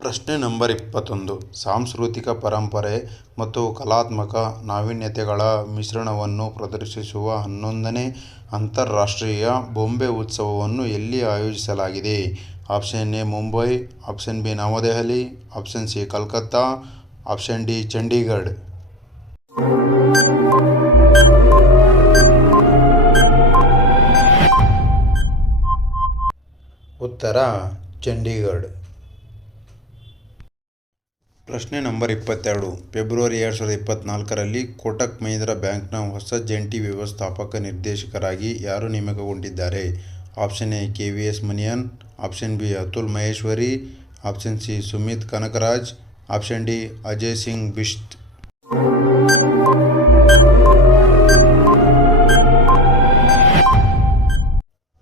ಪ್ರಶ್ನೆ ನಂಬರ್ ಇಪ್ಪತ್ತೊಂದು. ಸಾಂಸ್ಕೃತಿಕ ಪರಂಪರೆ ಮತ್ತು ಕಲಾತ್ಮಕ ನಾವೀನ್ಯತೆಗಳ ಮಿಶ್ರಣವನ್ನು ಪ್ರದರ್ಶಿಸುವ ಹನ್ನೊಂದನೇ ಅಂತಾರಾಷ್ಟ್ರೀಯ ಬೊಂಬೆ ಉತ್ಸವವನ್ನು ಎಲ್ಲಿ ಆಯೋಜಿಸಲಾಗಿದೆ? Option A, Mumbai, option B, New Delhi, option C, Calcutta, option D, Chandigarh. ಉತ್ತರ, ಚಂಡೀಗಢ. ಪ್ರಶ್ನೆ ನಂಬರ್ ಇಪ್ಪತ್ತೆರಡು. ಫೆಬ್ರವರಿ ಎರಡು ಸಾವಿರದ ಇಪ್ಪತ್ತ್ನಾಲ್ಕರಲ್ಲಿ ಕೋಟಕ್ ಮಹೀಂದ್ರಾ ಬ್ಯಾಂಕ್ನ ಹೊಸ ಜಂಟಿ ವ್ಯವಸ್ಥಾಪಕ ನಿರ್ದೇಶಕರಾಗಿ ಯಾರು ನೇಮಕಗೊಂಡಿದ್ದಾರೆ? Option A, K V S Manian. Option B, Atul Maheshwari. Option C, Sumit Kanakaraj. Option D, Ajay Singh Bisht.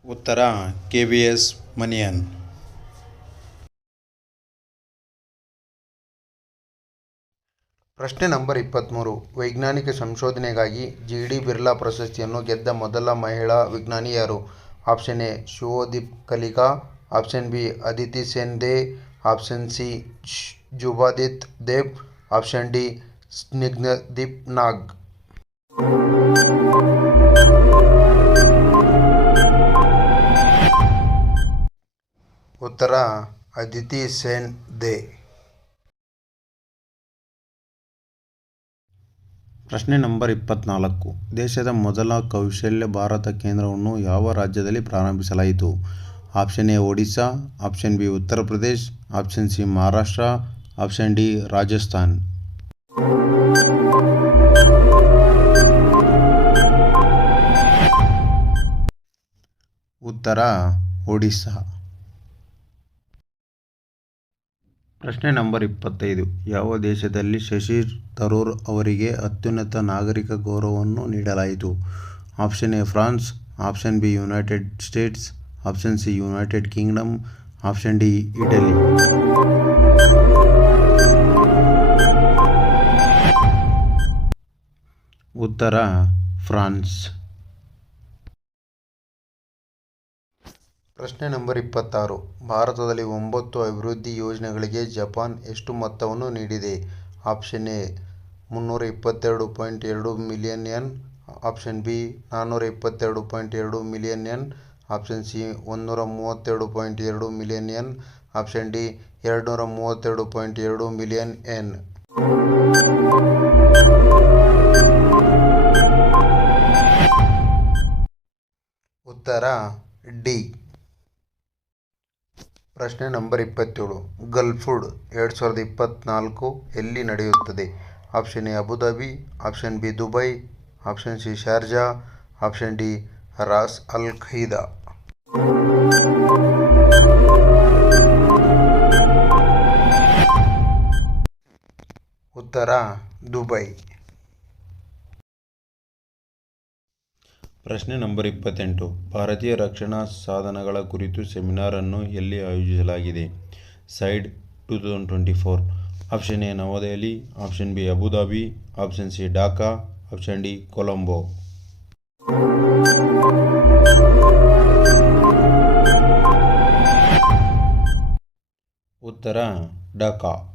ಉತ್ತರ, ಕೆ ವಿ ಎಸ್ ಮನಿಯನ್. ಪ್ರಶ್ನೆ ನಂಬರ್ ಇಪ್ಪತ್ತ್ಮೂರು ವೈಜ್ಞಾನಿಕ ಸಂಶೋಧನೆಗಾಗಿ ಜಿ ಡಿ ಬಿರ್ಲಾ ಪ್ರಶಸ್ತಿಯನ್ನು ಗೆದ್ದ ಮೊದಲ ಮಹಿಳಾ ವಿಜ್ಞಾನಿ ಯಾರು? Option A Shivodeep Kalika option B, Aditi Sen De. Option C Jubadit Deb. Option D, Snigdhadeep Nag. ಉತ್ತರ, ಅದಿತಿ ಸೇನ್ ದೇ. ಪ್ರಶ್ನೆ ನಂಬರ್ ಇಪ್ಪತ್ನಾಲ್ಕು. ದೇಶದ ಮೊದಲ ಕೌಶಲ್ಯ ಭಾರತ ಕೇಂದ್ರವನ್ನು ಯಾವ ರಾಜ್ಯದಲ್ಲಿ ಪ್ರಾರಂಭಿಸಲಾಯಿತು? Option A Odisha option B, Uttar Pradesh, option C, Maharashtra, option D, Rajasthan. ಉತ್ತರ ಒಡಿಶಾ ಪ್ರಶ್ನೆ ನಂಬರ್ ಇಪ್ಪತ್ತೈದು. ಯಾವ ದೇಶದಲ್ಲಿ ಶಶಿ ತರೂರ್ ಅವರಿಗೆ ಅತ್ಯುನ್ನತ ನಾಗರಿಕ ಗೌರವವನ್ನು ನೀಡಲಾಯಿತು? Option A France, option B United States, option C United Kingdom, option D Italy. ಉತ್ತರ, ಫ್ರಾನ್ಸ್. ಪ್ರಶ್ನೆ ನಂಬರ್ ಇಪ್ಪತ್ತಾರು. ಭಾರತದಲ್ಲಿ ಒಂಬತ್ತು ಅಭಿವೃದ್ಧಿ ಯೋಜನೆಗಳಿಗೆ ಜಪಾನ್ ಎಷ್ಟು ಮೊತ್ತವನ್ನು ನೀಡಿದೆ? ಆಪ್ಷನ್ ಎ, ಮುನ್ನೂರ ಇಪ್ಪತ್ತೆರಡು ಪಾಯಿಂಟ್ ಎರಡು ಮಿಲಿಯನ್ ಎನ್ ಆಪ್ಷನ್ ಬಿ, ನಾನ್ನೂರ ಇಪ್ಪತ್ತೆರಡು ಪಾಯಿಂಟ್ ಎರಡು ಮಿಲಿಯನ್ ಎನ್ ಆಪ್ಷನ್ ಸಿ ಒಂದುನೂರ ಮೂವತ್ತೆರಡು ಪಾಯಿಂಟ್ ಎರಡು ಮಿಲಿಯನ್ ಎನ್ ಆಪ್ಷನ್ ಡಿ, ಎರಡುನೂರ ಮೂವತ್ತೆರಡು ಪಾಯಿಂಟ್ ಎರಡು ಮಿಲಿಯನ್ ಎನ್ ಉತ್ತರ, ಡಿ. ಪ್ರಶ್ನೆ ನಂಬರ್ ಇಪ್ಪತ್ತೇಳು. ಗಲ್ಫುಡ್ ಎರಡು ಸಾವಿರದ ಇಪ್ಪತ್ತ್ನಾಲ್ಕು ಎಲ್ಲಿ ನಡೆಯುತ್ತದೆ? Option A Abu Dhabi option B, Dubai, option C, Sharjah, option D, Ras Al Khaimah. ಉತ್ತರ, ದುಬೈ. ಪ್ರಶ್ನೆ ನಂಬರ್ ಇಪ್ಪತ್ತೆಂಟು. ಭಾರತೀಯ ರಕ್ಷಣಾ ಸಾಧನಗಳ ಕುರಿತು ಸೆಮಿನಾರನ್ನು ಎಲ್ಲಿ ಆಯೋಜಿಸಲಾಗಿದೆ? Side two thousand twenty four. Option A New Delhi, option B Abu Dhabi option C Dhaka, option D Colombo. ಉತ್ತರ, ಢಾಕಾ.